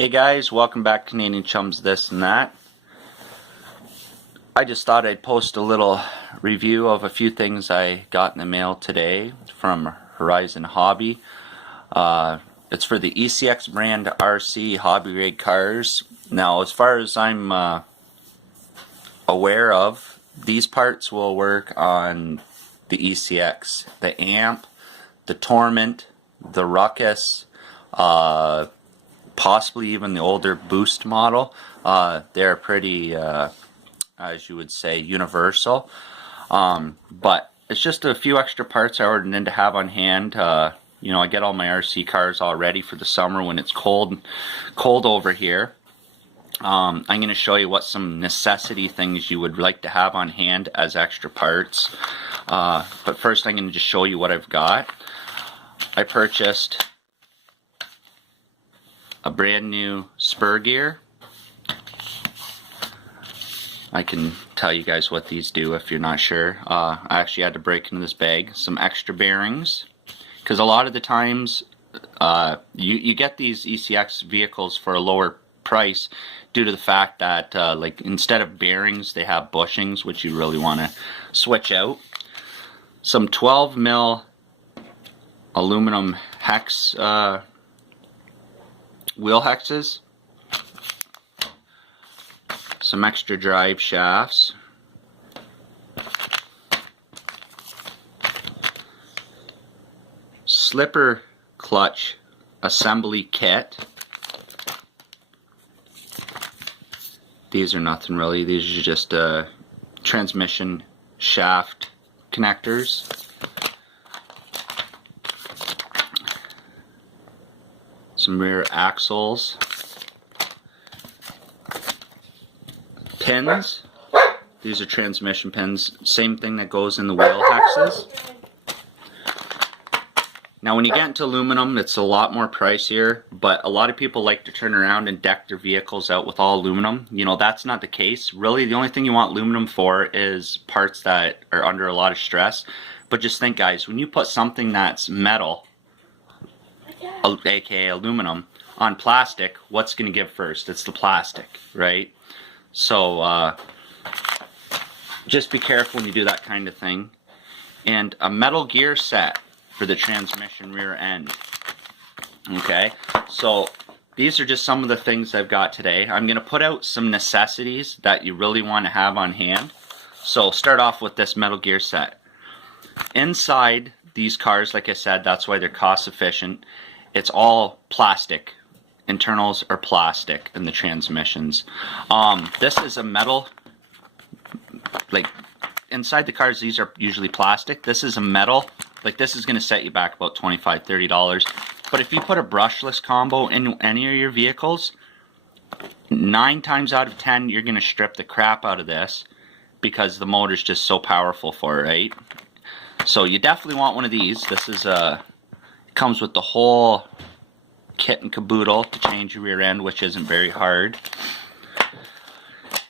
Hey guys, welcome back to Canadian Chums This and That. I just thought I'd post a little review of a few things I got in the mail today from Horizon Hobby. It's for the ECX brand RC hobby rig cars. Now, as far as I'm aware of, these parts will work on the ECX, the Amp, the Torment, the Ruckus, possibly even the older Boost model. They're pretty, as you would say, universal. But it's just a few extra parts I ordered in to have on hand. You know, I get all my RC cars all ready for the summer when it's cold over here. I'm going to show you what some necessity things you would like to have on hand as extra parts. But first I'm going to just show you what I've got. I purchased a brand new spur gear. I can tell you guys what these do if you're not sure. I actually had to break into this bag some extra bearings, because a lot of the times you get these ECX vehicles for a lower price due to the fact that like instead of bearings they have bushings, which you really want to switch out. Some 12 mil aluminum hex wheel hexes, some extra drive shafts, slipper clutch assembly kit. These are nothing really, these are just transmission shaft connectors. Some rear axles, pins. These are transmission pins, same thing that goes in the wheel hexes. Now when you get into aluminum, it's a lot more pricier, but a lot of people like to turn around and deck their vehicles out with all aluminum. You know, that's not the case. Really, the only thing you want aluminum for is parts that are under a lot of stress. But just think, guys, when you put something that's metal, aka aluminum, on plastic, what's going to give first? It's the plastic, right? So just be careful when you do that kind of thing. And a metal gear set for the transmission rear end. Okay, so these are just some of the things I've got today. I'm going to put out some necessities that you really want to have on hand. So start off with this metal gear set. Inside these cars, like I said, that's why they're cost efficient. It's all plastic. Internals are plastic in the transmissions. This is a metal, like inside the cars these are usually plastic. This is a metal, like this is going to set you back about $25–30. But if you put a brushless combo in any of your vehicles, 9 times out of 10 you're going to strip the crap out of this because the motor's just so powerful for it, right? So you definitely want one of these. This is comes with the whole kit and caboodle to change your rear end, which isn't very hard.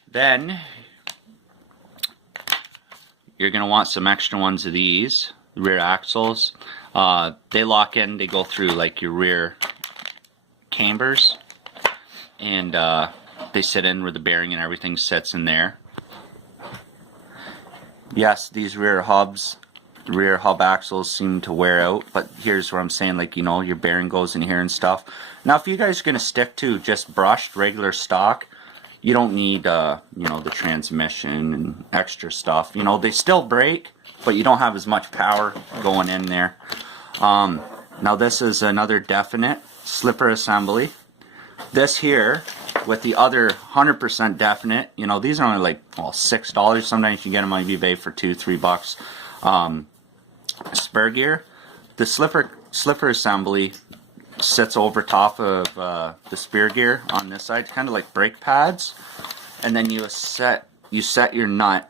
Then you're going to want some extra ones of these, rear axles. They lock in, they go through like your rear cambers, and they sit in where the bearing and everything sits in there. Yes, these rear hub axles seem to wear out, but here's where I'm saying, like, you know, your bearing goes in here and stuff. Now if you guys are going to stick to just brushed regular stock, you don't need you know, the transmission and extra stuff. You know, they still brake, but you don't have as much power going in there. Now this is another definite slipper assembly. This here with the other 100% definite, you know, these are only like, well, $6. Sometimes you can get them on eBay for $2–3. Spur gear. The slipper assembly sits over top of the spur gear on this side, kind of like brake pads, and then you set your nut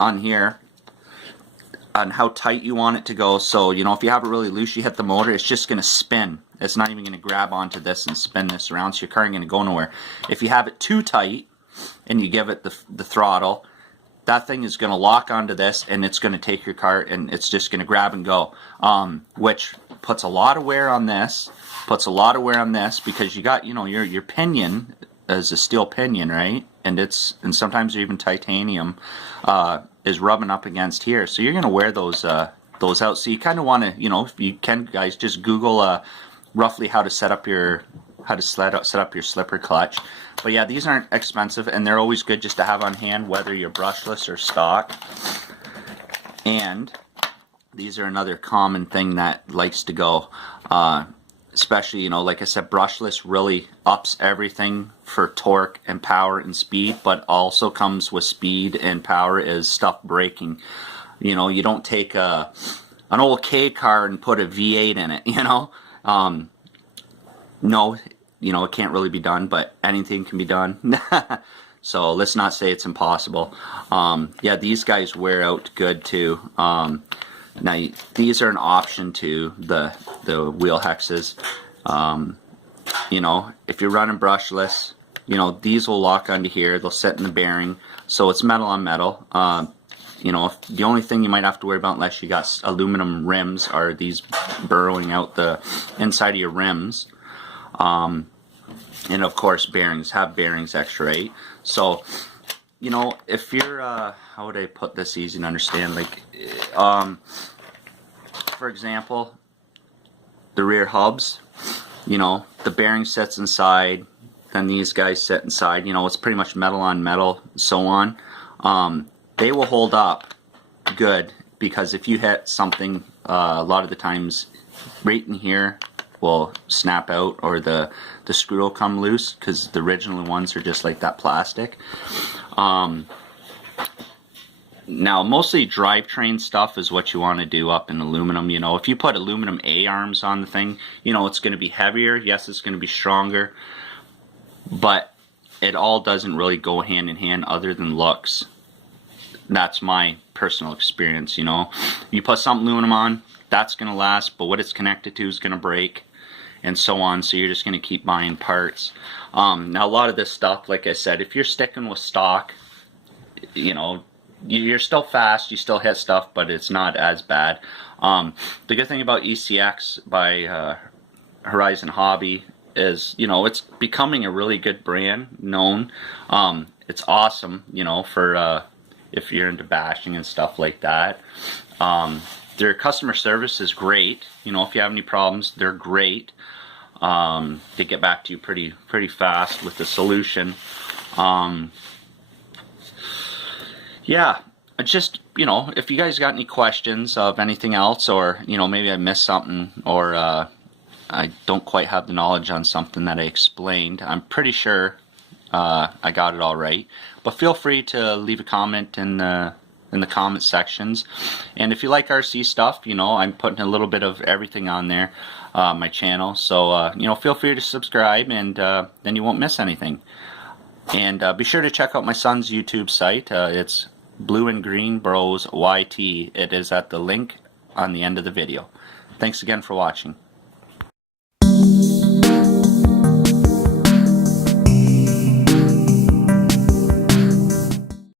on here on how tight you want it to go. So, you know, if you have it really loose, you hit the motor, it's just going to spin. It's not even going to grab onto this and spin this around, so your car ain't going to go nowhere. If you have it too tight and you give it the throttle, that thing is going to lock onto this and it's going to take your car and it's just going to grab and go, which puts a lot of wear on this puts a lot of wear on this because you got, you know, your pinion is a steel pinion, right? And sometimes even titanium is rubbing up against here, so you're gonna wear those out. So you kind of want to, you know, if you can, guys, just Google roughly how to set up your slipper clutch. But yeah, these aren't expensive, and they're always good just to have on hand, whether you're brushless or stock. And these are another common thing that likes to go, especially, you know, like I said, brushless really ups everything for torque and power and speed, but also comes with speed and power is stuff breaking. You know, you don't take an old K car and put a V8 in it, you know. No, you know, it can't really be done, but anything can be done. So let's not say it's impossible. Yeah, these guys wear out good too. Now these are an option to the wheel hexes. You know, if you're running brushless, you know, these will lock onto here. They'll sit in the bearing, so it's metal on metal. You know, the only thing you might have to worry about, unless you got aluminum rims, are these burrowing out the inside of your rims. And of course, bearings have bearings extra, right? So, you know, if you're, how would I put this easy to understand? Like, for example, the rear hubs, you know, the bearing sits inside, then these guys sit inside, you know, it's pretty much metal on metal, so on. They will hold up good, because if you hit something, a lot of the times right in here will snap out, or the screw will come loose, because the original ones are just like that plastic. Now mostly drivetrain stuff is what you want to do up in aluminum. You know, if you put aluminum A-arms on the thing, you know, it's going to be heavier, yes, it's going to be stronger, but it all doesn't really go hand in hand other than looks. That's my personal experience, you know. You put some aluminum on, that's going to last, but what it's connected to is going to break, and so on, so you're just going to keep buying parts. Now a lot of this stuff, like I said, if you're sticking with stock, you know, you're still fast, you still hit stuff, but it's not as bad. The good thing about ECX by Horizon Hobby is, you know, it's becoming a really good brand, known. It's awesome, you know, for if you're into bashing and stuff like that. Their customer service is great. You know, if you have any problems, they're great. They get back to you pretty fast with the solution. Yeah, just, you know, if you guys got any questions of anything else, or, you know, maybe I missed something, or I don't quite have the knowledge on something that I explained, I'm pretty sure I got it all right. But feel free to leave a comment in the comment sections. And if you like RC stuff, you know, I'm putting a little bit of everything on there, my channel. So, you know, feel free to subscribe, and then you won't miss anything. And be sure to check out my son's YouTube site. It's Blue and Green Bros YT. It is at the link on the end of the video. Thanks again for watching.